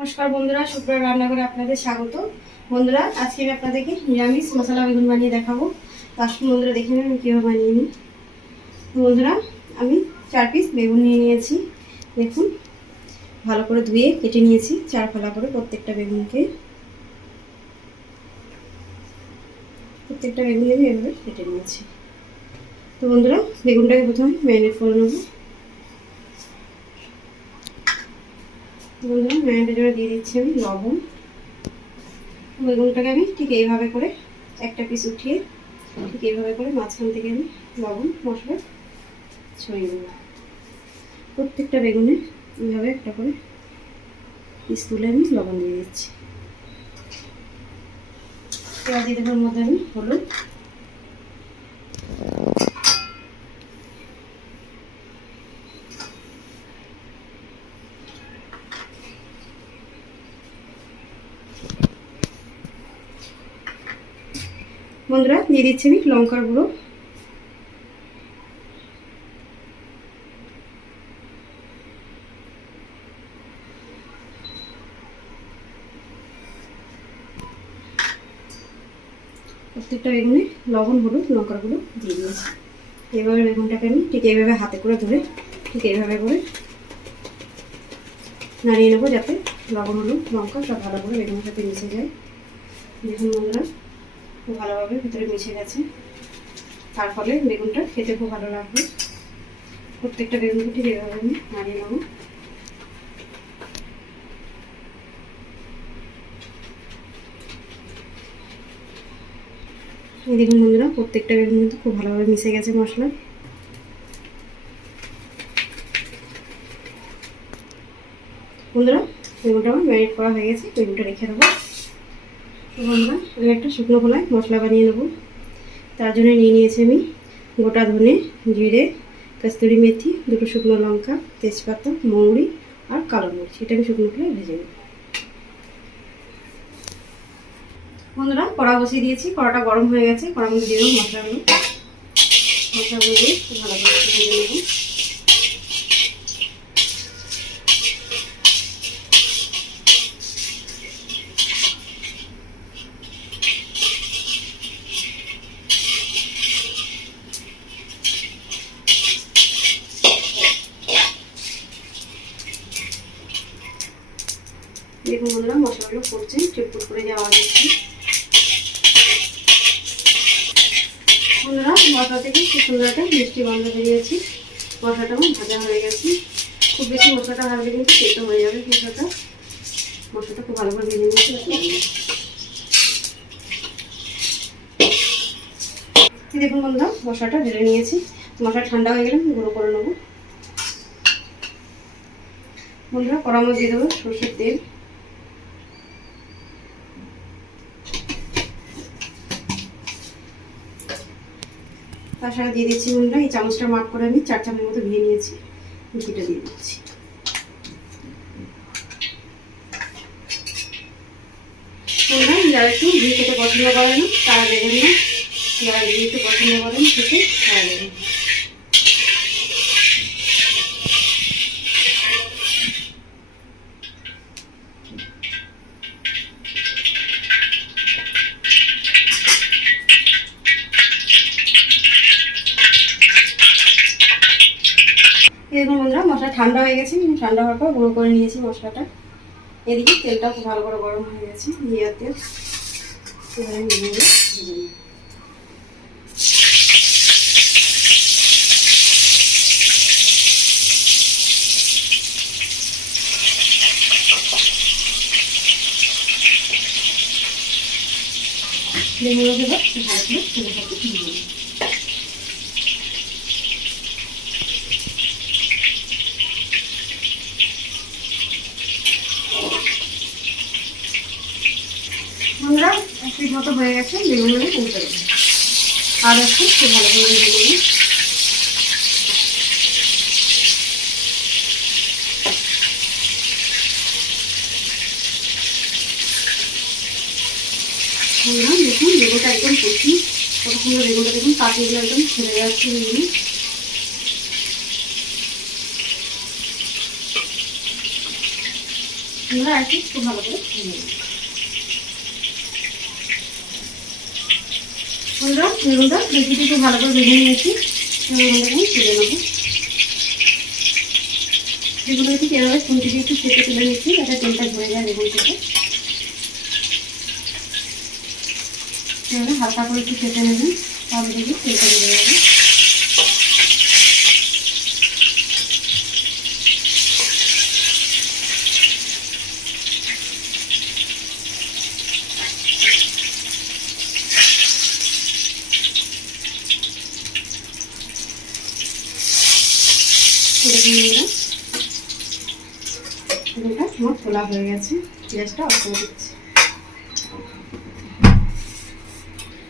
নমস্কার বন্ধুরা, শুক্রবার রান্নাঘরে আপনাদের স্বাগত। বন্ধুরা, আজকে আমি আপনাদেরকে নিরামিষ মশলা বেগুন বানিয়ে দেখাবো। তার সঙ্গে বন্ধুরা দেখে নেবেন আমি কীভাবে বানিয়ে নিই। বন্ধুরা, আমি 4 পিস বেগুন নিয়ে নিয়েছি। দেখুন, ভালো করে ধুয়ে কেটে নিয়েছি 4 ফালা করে প্রত্যেকটা বেগুনকে। আমি এভাবে কেটে নিয়েছি। তো বন্ধুরা, বেগুনটাকে প্রথমে ম্যারিনেট করে নেব। বন্ধুরা, ম্যারিনেটে দিয়ে দিচ্ছি আমি লবণ। বেগুনটাকে আমি ঠিক এইভাবে করে একটা পিস উঠিয়ে ঠিক এইভাবে করে মাঝখান থেকে আমি লবণ মশলা ছড়িয়ে দেবো। প্রত্যেকটা বেগুনে এইভাবে একটা করে পিস তুলে আমি লবণ দিয়ে দিচ্ছি। এবার দিয়ে দেবো মধ্যে আমি হলুদ, বন্ধুরা দিয়ে দিচ্ছি আমি লঙ্কার গুঁড়ো, প্রত্যেকটা বেগুনে লবণ হলুদ লঙ্কার গুঁড়ো দিয়ে দিয়েছি। এবার বেগুনটাকে আমি ঠিক এইভাবে হাতে করে ধরে ঠিক এইভাবে করে নাড়িয়ে নেবো, যাতে লবণ হলুদ লঙ্কা সব ভালো করে বেগুনের সাথে মিশে যায়। দেখুন বন্ধুরা, খুব ভালোভাবে ভিতরে মিশে গেছে, তার ফলে বেগুনটা খেতে খুব ভালো লাগবে। প্রত্যেকটা বেগুনকে ঠিক এইভাবে আমি নাড়িয়ে নেবো। এই দেখুন বন্ধুরা, প্রত্যেকটা বেগুন কিন্তু খুব ভালোভাবে মিশে গেছে মশলা। বন্ধুরা, বেগুনটা আমার ম্যারিনেট করা হয়ে গেছে, বেগুনটা রেখে দেবো। বন্ধুরা, আমি একটা শুকনো খোলায় মশলা বানিয়ে নেবো। তার জন্য নিয়ে নিয়েছি আমি গোটা ধনে, জিরে, কস্তুরি মেথি, 2টো শুকনো লঙ্কা, তেজপাতা, মৌরি আর কালো মরিচ। এটা আমি শুকনো খোলায় ভেজে নেব। বন্ধুরা, কড়া বসিয়ে দিয়েছি, কড়াটা গরম হয়ে গেছে। কড়ার মধ্যে দিয়ে দেবো মশলাগুলো দিয়ে ভালো করে ভেজে নেব। দেখুন বন্ধুরা, মশলাগুলো পড়ছে, চুটপুট করে যাওয়া দিচ্ছি। বন্ধুরা, মশলা থেকে খুব সুন্দর একটা মিষ্টি গন্ধ বেরিয়েছে। মশলাটা আমার ভাজা হয়ে গেছে। খুব বেশি মশলাটা ভাজলে কিন্তু তেতো হয়ে যাবে। মশলাটা খুব ভালো করে ভেজে নিয়েছি। দেখুন বন্ধুরা, মশলাটা ভেজে নিয়েছি। মশলা ঠান্ডা হয়ে গেলে গুঁড়ো করে নেবো। বন্ধুরা, কড়ার মধ্যে দিয়ে দেবো সরষের তেল। তার সাথে দিয়ে দিচ্ছি বন্ধুরা, এই চামচটা মাপ করে আমি 4 চামচের মতো ভেঙে নিয়েছি, ঘিটা দিয়ে দিচ্ছি। বন্ধুরা, যারা একটু ঘি খেতে পছন্দ করেন না তারা দেবেন না, যারা ঘি একটু পছন্দ করেন খেতে তারা দেবেন। দেখুন বন্ধুরা, মশলা ঠান্ডা হয়ে গেছে। ঠান্ডা হওয়ার পর গুঁড়ো করে নিয়েছি মশলাটা। এদিকে তেলটা খুব ভালো করে গরম হয়ে গেছে, ঘিয়ার তেল। এবারে ভেজে নেব। বেগুনগুলো দেবো, ভালো করে তেলে সাথে ভেজে নেব। বন্ধুরা, 1 পিস মতো হয়ে গেছে, বেগুনগুলো উল্টে দেবো। আর একটু ভালো করে ভেজে নেব। দেখুন বেগুনটা একদম কচি, কত সুন্দর বেগুনটা দেখুন, কাঁচিগুলো একদম ছেড়ে যাচ্ছে বেগুন। আমরা আর কি খুব ভালো করে ভেজে নেব। বন্ধুরা বেগুনটা বেশিটি খুব ভালো করে ভেজে নিয়েছি, বেগুনটা আমি তুলে নেবো। বেগুনটা ঠিক এভাবে খুঁটি দিয়ে একটু চেপে তুলে নিচ্ছি যাতে তেলটা ঝরে যায় বেগুন থেকে। এভাবে হালকা করে একটু চেপে নেবেন, তাহলে দেখি তেলটা ঝরে যাবে। বেগুনটা আমার খোলা হয়ে গেছে, গ্যাসটা অফ করে দিচ্ছি।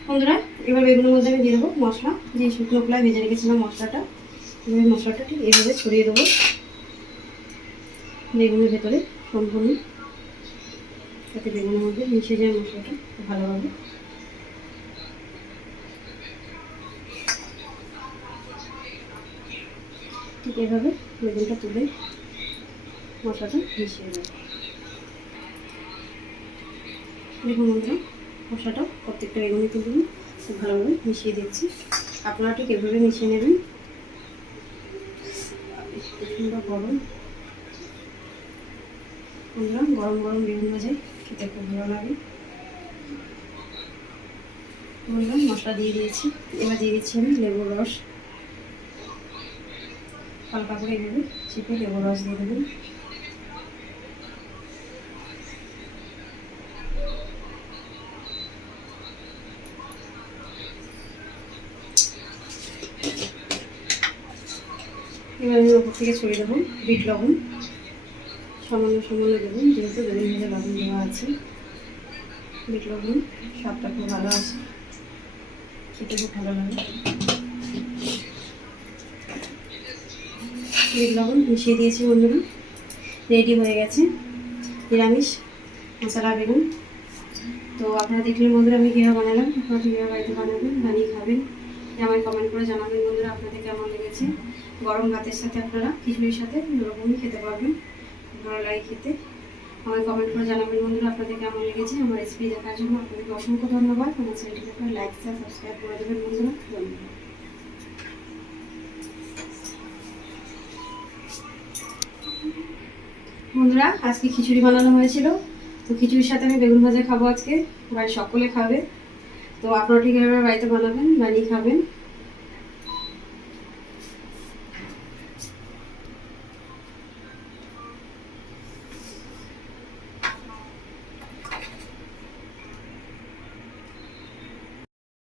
বন্ধুরা এবার বেগুনের মধ্যে আমি দিয়ে দেবো মশলা, যে শুকনো খোলায় ভেজে রেখেছিলাম মশলাটা। এবার মশলাটা ঠিক এইভাবে ছড়িয়ে দেবো বেগুনের ভেতরে সম্পূর্ণ, যাতে বেগুনের মধ্যে মিশে যায় মশলাটা ভালোভাবে। ঠিক এভাবে বেগুনটা তুলে মশলাটা মিশিয়ে দেবো। দেখুন বন্ধুরা মশলাটা প্রত্যেকটা বেগুনে কিন্তু খুব ভালোভাবে মিশিয়ে দিচ্ছি। আপনারা ঠিক এভাবে মিশিয়ে নেবেন। সুন্দর গরম বন্ধুরা, গরম গরম বেগুন ভাজা খেতে খুব ভালো লাগে। বন্ধুরা মশলা দিয়ে দিয়েছি, এবার দিয়ে দিচ্ছি আমি লেবুর রস। হালকা করে এভাবে চিপে লেবুর রস দিয়ে দেবেন। এবার আমি ওপর থেকে ছড়িয়ে দেবো বিট লবণ, সামান্য সামান্য দেবো, যেহেতু বেগুন ভেজে লবণ দেওয়া আছে। বিট লবণ স্বাদটা খুব ভালো আছে, খেতে খুব ভালো লাগে। বিট লবণ মিশিয়ে দিয়েছি বন্ধুরা, রেডি হয়ে গেছে নিরামিষ মশলা বেগুন। তো আপনারা দেখলেন বন্ধুরা আমি কীভাবে বানালাম, আপনারা কীভাবে বাড়িতে বানাবেন, বানিয়ে খাবেন, আমায় কমেন্ট করে জানাবেন বন্ধুরা আপনাদের কেমন লেগেছে। গরম ভাতের সাথে আপনারা খিচুড়ির সাথে এরকমই খেতে পারবেন, ভালো লাগে খেতে। আমায় কমেন্ট করে জানাবেন বন্ধুরা আপনাদের কেমন লেগেছে। আমার রেসিপি দেখার জন্য আপনাদেরকে অসংখ্য ধন্যবাদ। আমার চ্যানেলটিকে আপনারা লাইক শেয়ার সাবস্ক্রাইব করে দেবেন বন্ধুরা। ধন্যবাদ। বন্ধুরা আজকে খিচুড়ি বানানো হয়েছিল, তো খিচুড়ির সাথে আমি বেগুন ভাজা খাবো আজকে, বাড়ির সকলে খাবে। তো আপনারা ঠিক এভাবে বাড়িতে বানাবেন, বানিয়ে খাবেন।